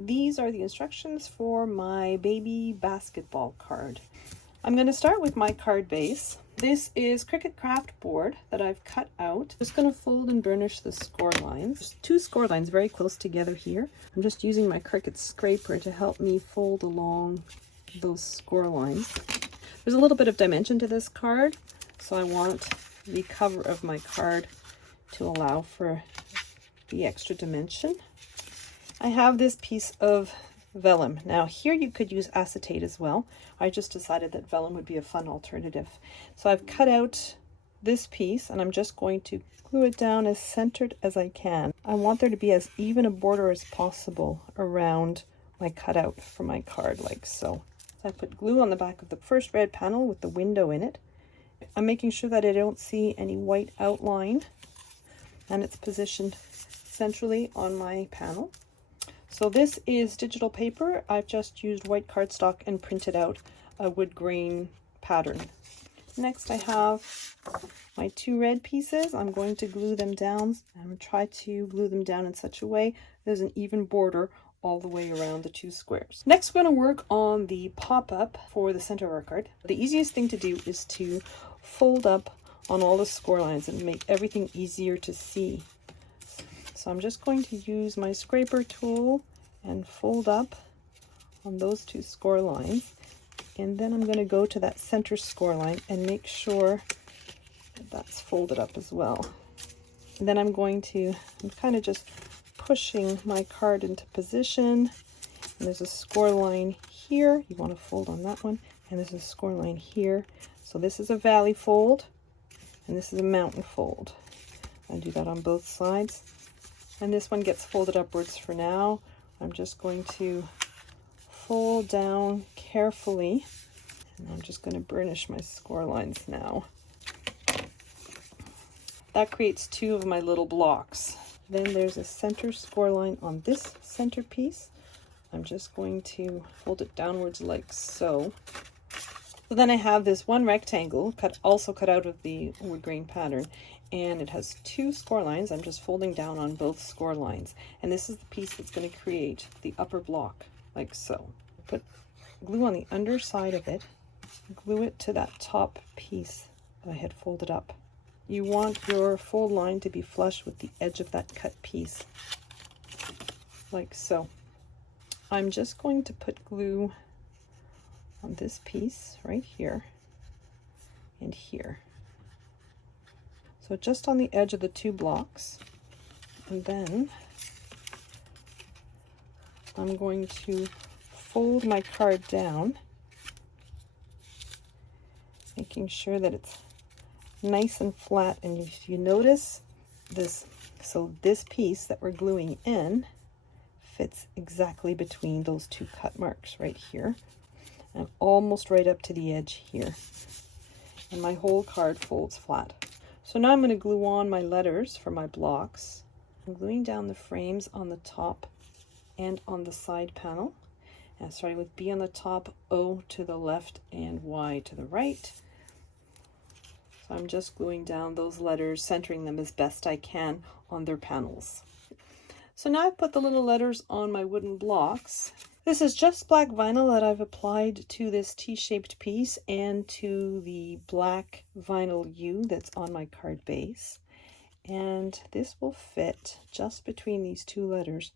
These are the instructions for my baby basketball card. I'm going to start with my card base. This is Cricut Craft board that I've cut out. Just going to fold and burnish the score lines. There's two score lines very close together here. I'm just using my Cricut scraper to help me fold along those score lines. There's a little bit of dimension to this card, so I want the cover of my card to allow for the extra dimension. I have this piece of vellum. Now here you could use acetate as well. I just decided that vellum would be a fun alternative. So I've cut out this piece and I'm just going to glue it down as centered as I can. I want there to be as even a border as possible around my cutout for my card, like so. So I put glue on the back of the first red panel with the window in it. I'm making sure that I don't see any white outline, and it's positioned centrally on my panel. So this is digital paper. I've just used white cardstock and printed out a wood grain pattern. Next I have my two red pieces. I'm going to glue them down. I'm going to try to glue them down in such a way there's an even border all the way around the two squares. Next we're going to work on the pop-up for the center of our card. The easiest thing to do is to fold up on all the score lines and make everything easier to see. So I'm just going to use my scraper tool and fold up on those two score lines. And then I'm going to go to that center score line and make sure that that's folded up as well. And then I'm kind of just pushing my card into position. And there's a score line here. You want to fold on that one. And there's a score line here. So this is a valley fold and this is a mountain fold. I do that on both sides. And this one gets folded upwards for now. I'm just going to fold down carefully, and I'm just going to burnish my score lines now. That creates two of my little blocks. Then there's a center score line on this center piece. I'm just going to fold it downwards like so. So then I have this one rectangle also cut out of the wood grain pattern, and it has two score lines. I'm just folding down on both score lines, and this is the piece that's going to create the upper block, like so. Put glue on the underside of it, glue it to that top piece that I had folded up. You want your fold line to be flush with the edge of that cut piece, like so. I'm just going to put glue on this piece right here and here. So just on the edge of the two blocks. And then I'm going to fold my card down, making sure that it's nice and flat. And if you notice this, so this piece that we're gluing in fits exactly between those two cut marks right here, and almost right up to the edge here. And my whole card folds flat. So now I'm going to glue on my letters for my blocks. I'm gluing down the frames on the top and on the side panel. And starting with B on the top, O to the left, and Y to the right. So I'm just gluing down those letters, centering them as best I can on their panels. So now I've put the little letters on my wooden blocks. This is just black vinyl that I've applied to this T-shaped piece and to the black vinyl U that's on my card base. And this will fit just between these two letters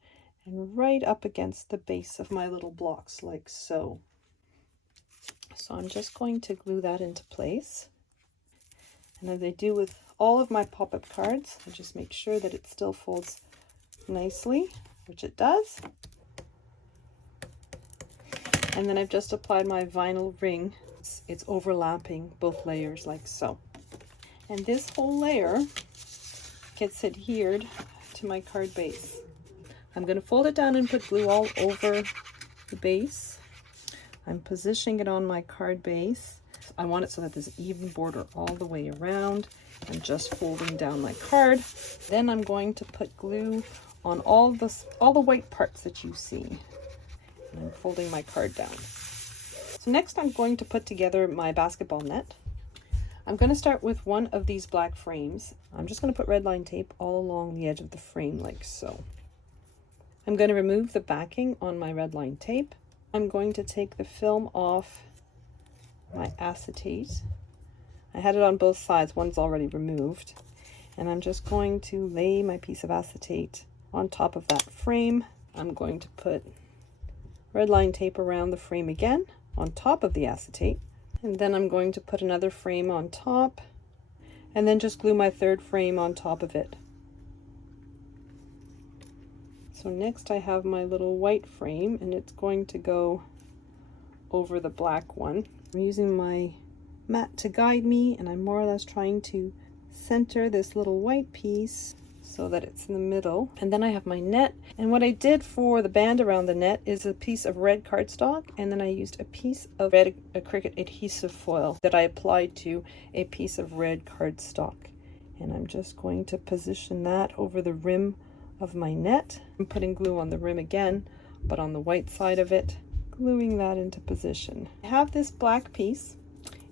and right up against the base of my little blocks, like so. So I'm just going to glue that into place. And as I do with all of my pop-up cards, I just make sure that it still folds nicely, which it does. And then I've just applied my vinyl ring. It's overlapping both layers like so. And this whole layer gets adhered to my card base. I'm going to fold it down and put glue all over the base. I'm positioning it on my card base. I want it so that there's an even border all the way around. I'm just folding down my card. Then I'm going to put glue on all the white parts that you see. And I'm folding my card down. So next I'm going to put together my basketball net. I'm going to start with one of these black frames. I'm just going to put red line tape all along the edge of the frame like so. I'm going to remove the backing on my red line tape. I'm going to take the film off my acetate. I had it on both sides, one's already removed. And I'm just going to lay my piece of acetate on top of that frame. I'm going to put red line tape around the frame again on top of the acetate. And then I'm going to put another frame on top and then just glue my third frame on top of it. So next I have my little white frame and it's going to go over the black one. I'm using my mat to guide me and I'm more or less trying to center this little white piece so that it's in the middle. And then I have my net, and what I did for the band around the net is a piece of red cardstock, and then I used a piece of red Cricut adhesive foil that I applied to a piece of red cardstock. And I'm just going to position that over the rim of my net. I'm putting glue on the rim again, but on the white side of it, gluing that into position. I have this black piece.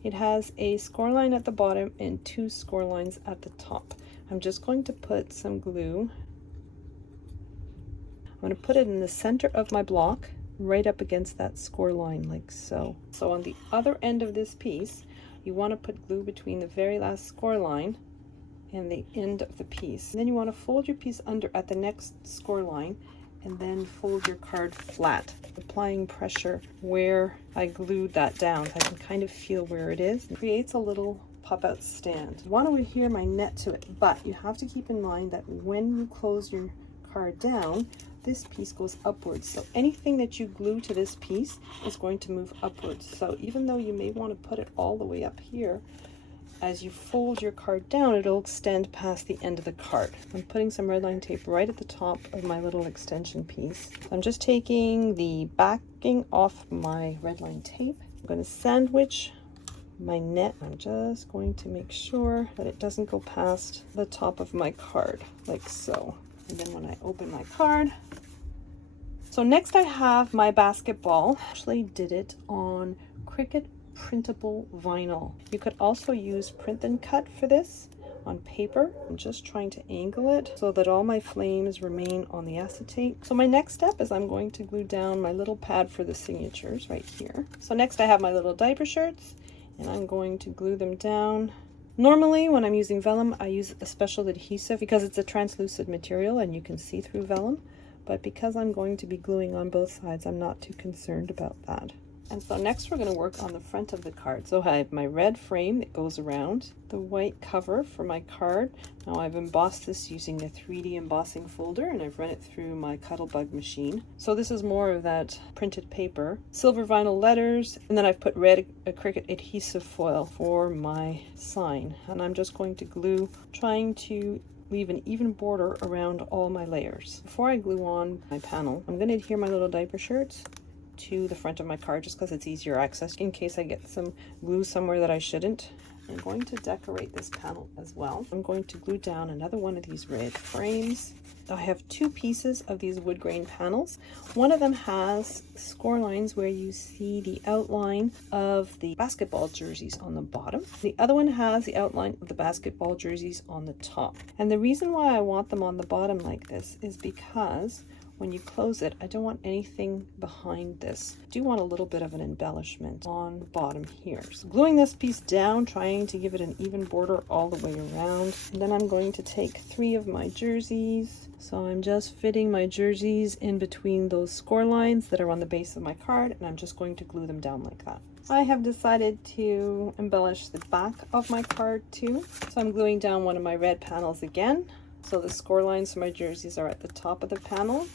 It has a score line at the bottom and 2 score lines at the top. I'm just going to put some glue. I'm going to put it in the center of my block, right up against that score line, like so. So on the other end of this piece, you want to put glue between the very last score line and the end of the piece. And then you want to fold your piece under at the next score line and then fold your card flat, applying pressure where I glued that down. I can kind of feel where it is. It creates a little pop-out stand. I want to adhere my net to it, but you have to keep in mind that when you close your card down, this piece goes upwards. So anything that you glue to this piece is going to move upwards. So even though you may want to put it all the way up here, as you fold your card down, it'll extend past the end of the card. I'm putting some red line tape right at the top of my little extension piece. I'm just taking the backing off my red line tape. I'm going to sandwich my net. I'm just going to make sure that it doesn't go past the top of my card, like so. And then when I open my card, so next I have my basketball. I actually did it on Cricut printable vinyl. You could also use print and cut for this on paper. I'm just trying to angle it so that all my flames remain on the acetate. So my next step is I'm going to glue down my little pad for the signatures right here. So next I have my little diaper shirts and I'm going to glue them down. Normally when I'm using vellum, I use a special adhesive because it's a translucent material and you can see through vellum. But because I'm going to be gluing on both sides, I'm not too concerned about that. And so next we're going to work on the front of the card. So I have my red frame that goes around, the white cover for my card. Now I've embossed this using the 3D embossing folder and I've run it through my Cuttlebug machine. So this is more of that printed paper, silver vinyl letters, and then I've put red Cricut adhesive foil for my sign. And I'm just going to glue, trying to leave an even border around all my layers. Before I glue on my panel, I'm going to adhere my little diaper shirts to the front of my card just because it's easier access in case I get some glue somewhere that I shouldn't. I'm going to decorate this panel as well. I'm going to glue down another one of these red frames. I have 2 pieces of these wood grain panels. One of them has score lines where you see the outline of the basketball jerseys on the bottom. The other one has the outline of the basketball jerseys on the top. And the reason why I want them on the bottom like this is because when you close it, I don't want anything behind this. I do want a little bit of an embellishment on the bottom here. So gluing this piece down, trying to give it an even border all the way around. And then I'm going to take 3 of my jerseys. So I'm just fitting my jerseys in between those score lines that are on the base of my card, and I'm just going to glue them down like that. I have decided to embellish the back of my card too. So I'm gluing down one of my red panels again. So the score lines for my jerseys are at the top of the panel.